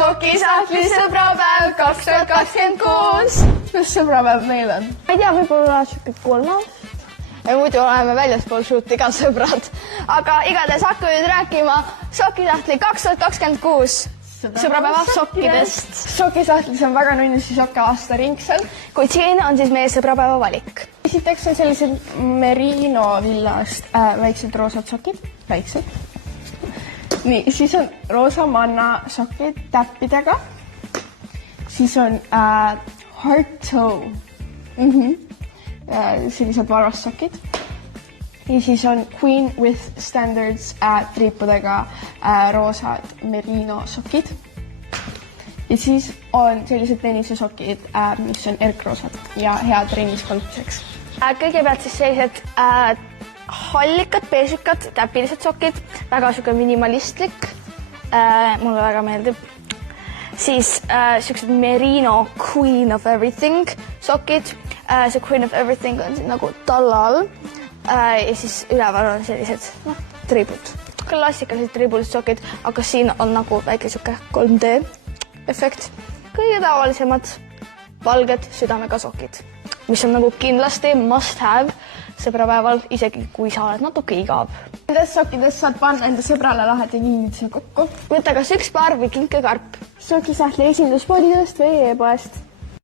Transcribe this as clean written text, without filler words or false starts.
Sokisahtli sõbrapäev 2026. Mis sõbrapäev meil on? Ma ei tea, võib-olla siuke 3. Ja muidu oleme väljaspool shooti ka sõbrad. Aga igatahes hakkame nüüd rääkima Sokisahtli 2026 sõbrapäeva sokkidest. Sokisahtlis on väga nunnisi sokke aastaringselt. Kuid siin on siis meie sõbrapäeva valik. Esiteks on sellised merino villast väiksed roosad sokid. Väiksed. Nii, siis on roosa manna sokid täppidega. Siis on hard toe. Sellised varvassokid. Ja siis on Queen with Standards triipudega roosad merino sokid. Ja siis on sellised tennisesokid, mis on erkroosad ja head trennis kalupseks. Kõigepealt siis sellised hallikad, beesikad, täpilised sokid. Väga siuke minimalistlik. Mulle väga meeldib. Siis siuksed merino Queen of Everything sokid. See Queen of Everything on siin nagu talla all. Ja siis üleval on sellised triibud. Klassikalised triibulised sokid, aga siin on nagu väike siuke 3D efekt. Kõige tavalisemad valged südamega sokid, mis on nagu kindlasti must have sõbrapäeval, isegi kui sa oled natuke igav. Nendes sokkidest saad panna enda sõbrale lahedad kinnituse kokku. Võta kas üks paar või kinkekarp. Sokisahtli esinduspoodidest või e-poest.